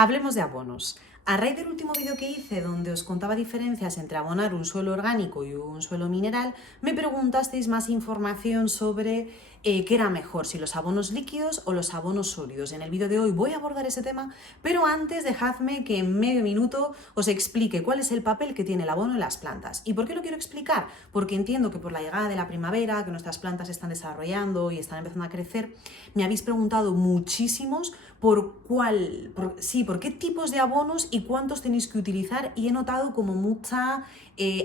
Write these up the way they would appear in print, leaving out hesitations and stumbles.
Hablemos de abonos. A raíz del último vídeo que hice donde os contaba diferencias entre abonar un suelo orgánico y un suelo mineral, me preguntasteis más información sobre qué era mejor, si los abonos líquidos o los abonos sólidos. En el vídeo de hoy voy a abordar ese tema, pero antes dejadme que en medio minuto os explique cuál es el papel que tiene el abono en las plantas. ¿Y por qué lo quiero explicar? Porque entiendo que por la llegada de la primavera, que nuestras plantas se están desarrollando y están empezando a crecer, me habéis preguntado muchísimos por qué tipos de abonos y cuántos tenéis que utilizar, y he notado como mucha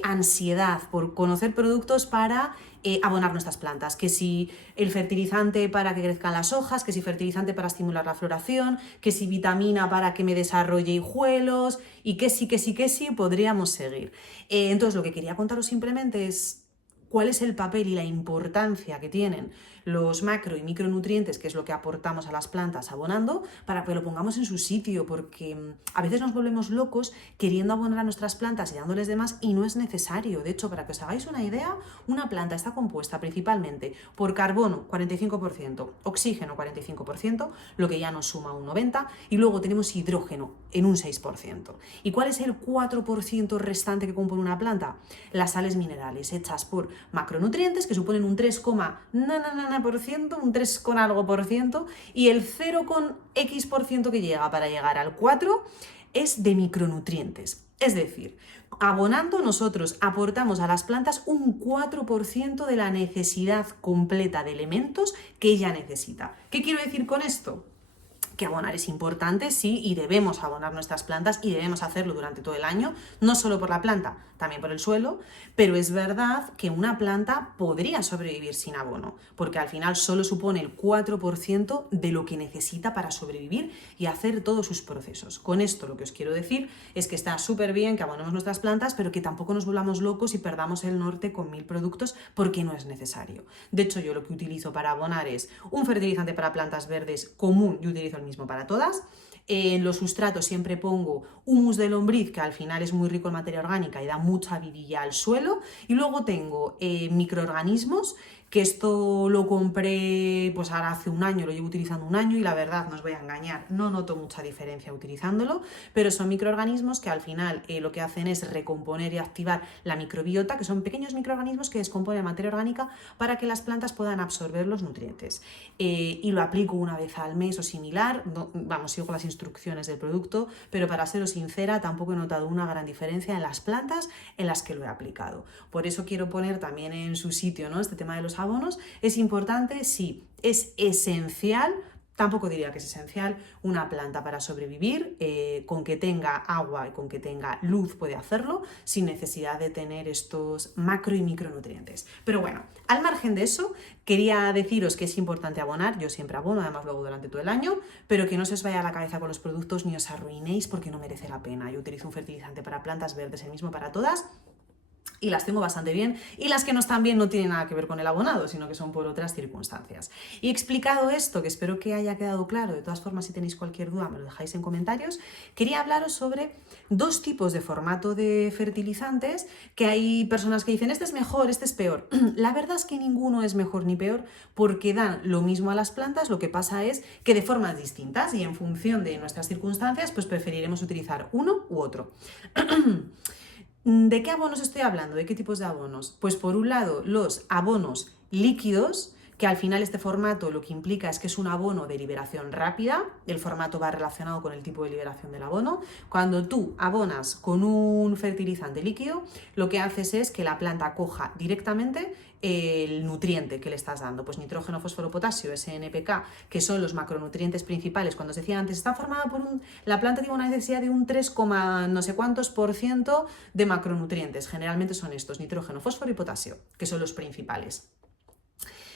ansiedad por conocer productos para abonar nuestras plantas, que si el fertilizante para que crezcan las hojas, que si fertilizante para estimular la floración, que si vitamina para que me desarrolle hijuelos, y que sí, podríamos seguir. Entonces lo que quería contaros simplemente es cuál es el papel y la importancia que tienen los macro y micronutrientes, que es lo que aportamos a las plantas abonando, para que lo pongamos en su sitio, porque a veces nos volvemos locos queriendo abonar a nuestras plantas y dándoles de más, y no es necesario. De hecho, para que os hagáis una idea, una planta está compuesta principalmente por carbono 45%, oxígeno 45%, lo que ya nos suma un 90%, y luego tenemos hidrógeno en un 6%. ¿Y cuál es el 4% restante que compone una planta? Las sales minerales, hechas por macronutrientes, que suponen un 3, un 3 con algo por ciento, y el 0,x% que llega para llegar al 4 es de micronutrientes. Es decir, abonando nosotros aportamos a las plantas un 4% de la necesidad completa de elementos que ella necesita. ¿Qué quiero decir con esto? Que abonar es importante, sí, y debemos abonar nuestras plantas, y debemos hacerlo durante todo el año, no solo por la planta, también por el suelo, pero es verdad que una planta podría sobrevivir sin abono, porque al final solo supone el 4% de lo que necesita para sobrevivir y hacer todos sus procesos. Con esto lo que os quiero decir es que está súper bien que abonemos nuestras plantas, pero que tampoco nos volvamos locos y perdamos el norte con 1000 productos, porque no es necesario. De hecho, yo lo que utilizo para abonar es un fertilizante para plantas verdes común, yo utilizo el mismo para todas. En los sustratos siempre pongo humus de lombriz, que al final es muy rico en materia orgánica y da mucha vidilla al suelo. Y luego tengo microorganismos, que esto lo compré pues ahora hace un año, lo llevo utilizando un año, y la verdad, no os voy a engañar, no noto mucha diferencia utilizándolo, pero son microorganismos que al final lo que hacen es recomponer y activar la microbiota, que son pequeños microorganismos que descomponen materia orgánica para que las plantas puedan absorber los nutrientes. Y lo aplico una vez al mes o similar, sigo las instrucciones del producto, pero para seros sincera, tampoco he notado una gran diferencia en las plantas en las que lo he aplicado. Por eso quiero poner también en su sitio, ¿no?, este tema de los abonos. Es importante, sí, es esencial. Tampoco diría que es esencial. Una planta para sobrevivir, con que tenga agua y con que tenga luz puede hacerlo, sin necesidad de tener estos macro y micronutrientes. Pero bueno, al margen de eso, quería deciros que es importante abonar. Yo siempre abono, además lo hago durante todo el año, pero que no se os vaya a la cabeza con los productos ni os arruinéis, porque no merece la pena. Yo utilizo un fertilizante para plantas verdes, el mismo para todas, y las tengo bastante bien, y las que no están bien no tienen nada que ver con el abonado, sino que son por otras circunstancias. Y explicado esto, que espero que haya quedado claro, de todas formas, si tenéis cualquier duda me lo dejáis en comentarios, quería hablaros sobre dos tipos de formato de fertilizantes, que hay personas que dicen este es mejor, este es peor. La verdad es que ninguno es mejor ni peor, porque dan lo mismo a las plantas. Lo que pasa es que de formas distintas, y en función de nuestras circunstancias pues preferiremos utilizar uno u otro. ¿De qué abonos estoy hablando? ¿De qué tipos de abonos? Pues por un lado, los abonos líquidos, que al final este formato lo que implica es que es un abono de liberación rápida. El formato va relacionado con el tipo de liberación del abono. Cuando tú abonas con un fertilizante líquido, lo que haces es que la planta coja directamente el nutriente que le estás dando, pues nitrógeno, fósforo, potasio, SNPK, que son los macronutrientes principales. Cuando os decía antes, está formada por la planta tiene una necesidad de un 3, no sé cuántos por ciento de macronutrientes. Generalmente son estos, nitrógeno, fósforo y potasio, que son los principales.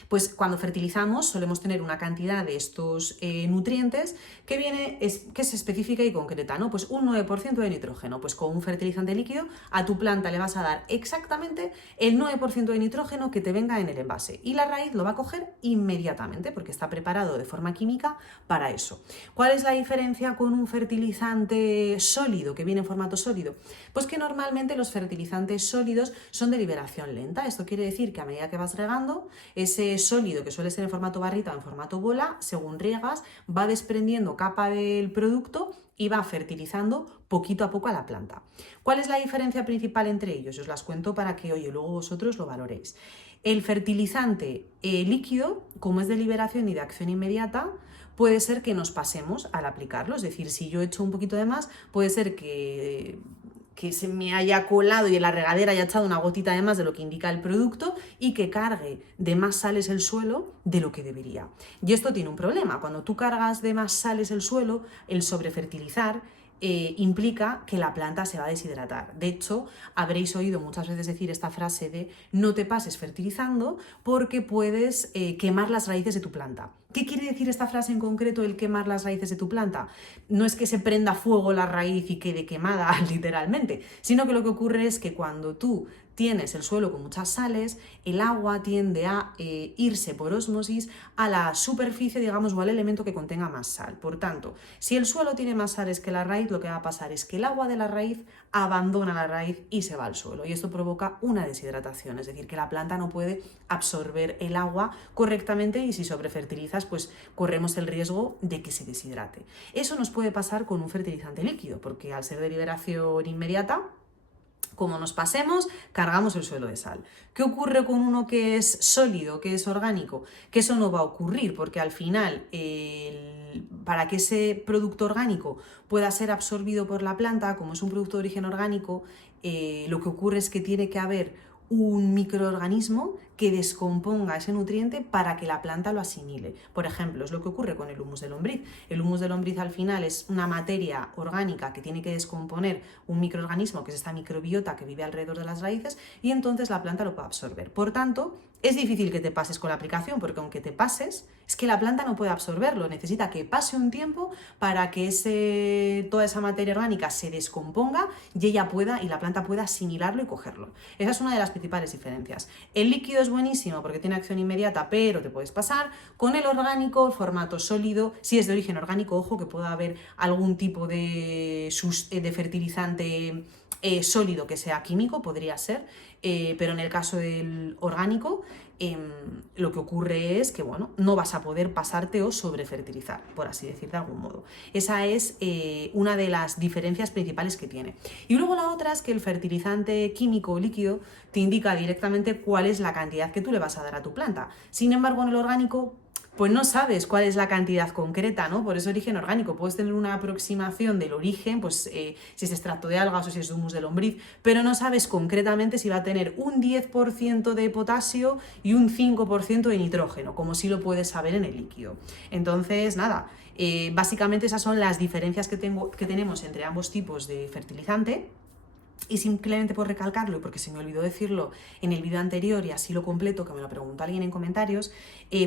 Pues cuando fertilizamos solemos tener una cantidad de estos nutrientes que es específica y concreta, ¿no? Pues un 9% de nitrógeno. Pues con un fertilizante líquido a tu planta le vas a dar exactamente el 9% de nitrógeno que te venga en el envase, y la raíz lo va a coger inmediatamente porque está preparado de forma química para eso. ¿Cuál es la diferencia con un fertilizante sólido, que viene en formato sólido? Pues que normalmente los fertilizantes sólidos son de liberación lenta. Esto quiere decir que a medida que vas regando, ese sólido, que suele ser en formato barrita o en formato bola, según riegas, va desprendiendo capa del producto y va fertilizando poquito a poco a la planta. ¿Cuál es la diferencia principal entre ellos? Os las cuento para que, oye, luego vosotros lo valoréis. El fertilizante líquido, como es de liberación y de acción inmediata, puede ser que nos pasemos al aplicarlo. Es decir, si yo echo un poquito de más, puede ser que se me haya colado y en la regadera haya echado una gotita de más de lo que indica el producto y que cargue de más sales el suelo de lo que debería. Y esto tiene un problema. Cuando tú cargas de más sales el suelo, el sobrefertilizar implica que la planta se va a deshidratar. De hecho, habréis oído muchas veces decir esta frase de no te pases fertilizando porque puedes quemar las raíces de tu planta. ¿Qué quiere decir esta frase en concreto, el quemar las raíces de tu planta? No es que se prenda fuego la raíz y quede quemada literalmente, sino que lo que ocurre es que cuando tú tienes el suelo con muchas sales, el agua tiende a irse por ósmosis a la superficie, digamos, o al elemento que contenga más sal. Por tanto, si el suelo tiene más sales que la raíz, lo que va a pasar es que el agua de la raíz abandona la raíz y se va al suelo. Y esto provoca una deshidratación, es decir, que la planta no puede absorber el agua correctamente y si sobrefertilizas, pues corremos el riesgo de que se deshidrate. Eso nos puede pasar con un fertilizante líquido, porque al ser de liberación inmediata, como nos pasemos, cargamos el suelo de sal. ¿Qué ocurre con uno que es sólido, que es orgánico? Que eso no va a ocurrir, porque al final, para que ese producto orgánico pueda ser absorbido por la planta, como es un producto de origen orgánico, lo que ocurre es que tiene que haber un microorganismo que descomponga ese nutriente para que la planta lo asimile. Por ejemplo, es lo que ocurre con el humus de lombriz. El humus de lombriz al final es una materia orgánica que tiene que descomponer un microorganismo, que es esta microbiota que vive alrededor de las raíces, y entonces la planta lo puede absorber. Por tanto, es difícil que te pases con la aplicación, porque aunque te pases, es que la planta no puede absorberlo, necesita que pase un tiempo para que toda esa materia orgánica se descomponga y ella pueda, y la planta pueda asimilarlo y cogerlo. Esa es una de las principales diferencias. El líquido es buenísimo porque tiene acción inmediata, pero te puedes pasar. Con el orgánico, formato sólido, si es de origen orgánico, ojo que pueda haber algún tipo de fertilizante sólido que sea químico, podría ser, pero en el caso del orgánico, lo que ocurre es que, bueno, no vas a poder pasarte o sobrefertilizar, por así decir de algún modo. Esa es una de las diferencias principales que tiene. Y luego la otra es que el fertilizante químico o líquido te indica directamente cuál es la cantidad que tú le vas a dar a tu planta. Sin embargo, en el orgánico, pues no sabes cuál es la cantidad concreta, ¿no? Por eso origen orgánico. Puedes tener una aproximación del origen, pues si es extracto de algas o si es humus de lombriz, pero no sabes concretamente si va a tener un 10% de potasio y un 5% de nitrógeno, como sí lo puedes saber en el líquido. Entonces, nada, básicamente esas son las diferencias que tenemos entre ambos tipos de fertilizante. Y simplemente por recalcarlo, y porque se me olvidó decirlo en el vídeo anterior y así lo completo, que me lo preguntó alguien en comentarios,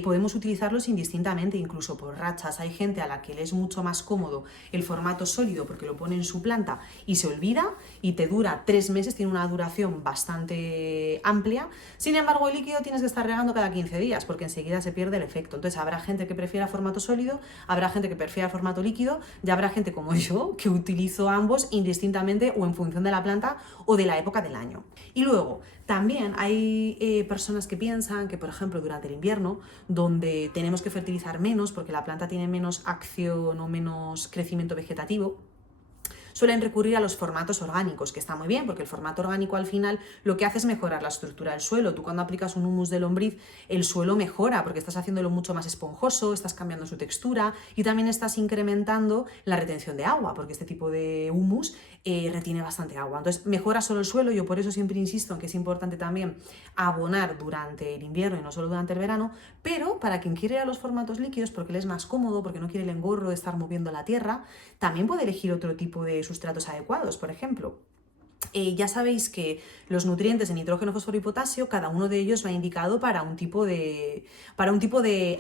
podemos utilizarlos indistintamente, incluso por rachas. Hay gente a la que le es mucho más cómodo el formato sólido porque lo pone en su planta y se olvida y te dura 3 meses, tiene una duración bastante amplia. Sin embargo, el líquido tienes que estar regando cada 15 días porque enseguida se pierde el efecto. Entonces habrá gente que prefiera formato sólido, habrá gente que prefiera formato líquido y habrá gente como yo que utilizo ambos indistintamente o en función de la planta o de la época del año. Y luego, también hay personas que piensan que, por ejemplo, durante el invierno, donde tenemos que fertilizar menos porque la planta tiene menos acción o menos crecimiento vegetativo, suelen recurrir a los formatos orgánicos, que está muy bien, porque el formato orgánico al final lo que hace es mejorar la estructura del suelo. Tú cuando aplicas un humus de lombriz, el suelo mejora, porque estás haciéndolo mucho más esponjoso, estás cambiando su textura y también estás incrementando la retención de agua, porque este tipo de humus retiene bastante agua. Entonces mejora solo el suelo. Yo por eso siempre insisto en que es importante también abonar durante el invierno y no solo durante el verano, pero para quien quiere ir a los formatos líquidos, porque le es más cómodo, porque no quiere el engorro de estar moviendo la tierra, también puede elegir otro tipo de sustratos adecuados. Por ejemplo, ya sabéis que los nutrientes de nitrógeno, fósforo y potasio, cada uno de ellos va indicado para un tipo de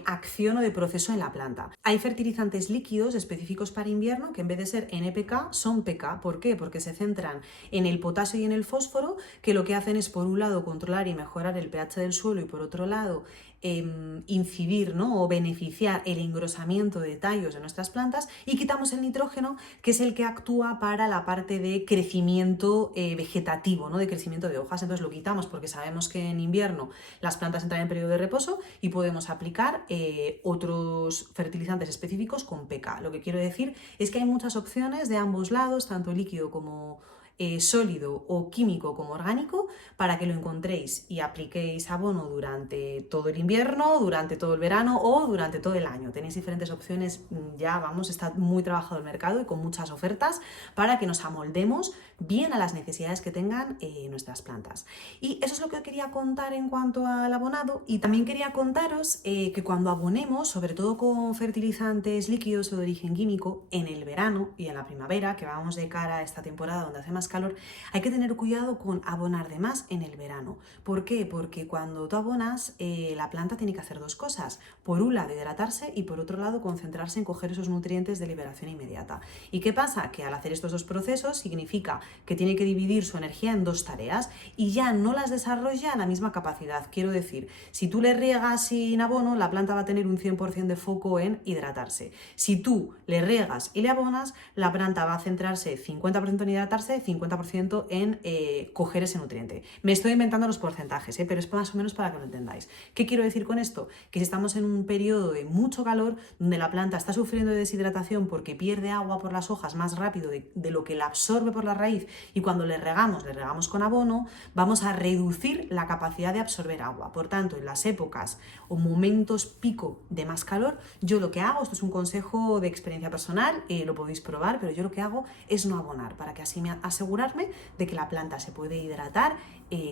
acción o de proceso en la planta. Hay fertilizantes líquidos específicos para invierno que en vez de ser NPK son PK. ¿Por qué? Porque se centran en el potasio y en el fósforo, que lo que hacen es, por un lado, controlar y mejorar el pH del suelo y por otro lado, incidir, ¿no? O beneficiar el engrosamiento de tallos de nuestras plantas, y quitamos el nitrógeno, que es el que actúa para la parte de crecimiento vegetativo, ¿no? De crecimiento de hojas. Entonces lo quitamos porque sabemos que en invierno las plantas entran en periodo de reposo y podemos aplicar otros fertilizantes específicos con pK. Lo que quiero decir es que hay muchas opciones de ambos lados, tanto líquido como sólido o químico como orgánico, para que lo encontréis y apliquéis abono durante todo el invierno, durante todo el verano o durante todo el año. Tenéis diferentes opciones, ya vamos, está muy trabajado el mercado y con muchas ofertas para que nos amoldemos bien a las necesidades que tengan nuestras plantas. Y eso es lo que quería contar en cuanto al abonado. Y también quería contaros que cuando abonemos, sobre todo con fertilizantes líquidos o de origen químico, en el verano y en la primavera, que vamos de cara a esta temporada donde hace más calor, hay que tener cuidado con abonar de más en el verano. ¿Por qué? Porque cuando tú abonas, la planta tiene que hacer dos cosas. Por un lado, hidratarse, y por otro lado, concentrarse en coger esos nutrientes de liberación inmediata. ¿Y qué pasa? Que al hacer estos dos procesos significa que tiene que dividir su energía en dos tareas y ya no las desarrolla a la misma capacidad. Quiero decir, si tú le riegas sin abono, la planta va a tener un 100% de foco en hidratarse. Si tú le riegas y le abonas, la planta va a centrarse 50% en hidratarse, 50% en coger ese nutriente. Me estoy inventando los porcentajes, pero es más o menos para que lo entendáis. ¿Qué quiero decir con esto? Que si estamos en un periodo de mucho calor, donde la planta está sufriendo de deshidratación porque pierde agua por las hojas más rápido de lo que la absorbe por la raíz, y cuando le regamos con abono, vamos a reducir la capacidad de absorber agua. Por tanto, en las épocas o momentos pico de más calor, yo lo que hago, esto es un consejo de experiencia personal, lo podéis probar, pero yo lo que hago es no abonar, para que así me asegurarme de que la planta se puede hidratar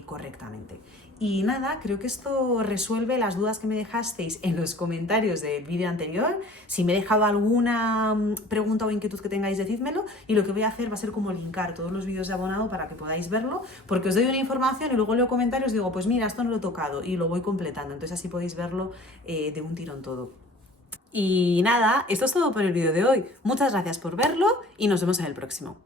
correctamente. Y nada, creo que esto resuelve las dudas que me dejasteis en los comentarios del vídeo anterior. Si me he dejado alguna pregunta o inquietud que tengáis, decídmelo, y lo que voy a hacer va a ser como linkar todos los vídeos de abonado para que podáis verlo, porque os doy una información y luego leo comentarios y digo, pues mira, esto no lo he tocado, y lo voy completando. Entonces así podéis verlo de un tirón todo. Y nada, esto es todo por el vídeo de hoy. Muchas gracias por verlo y nos vemos en el próximo.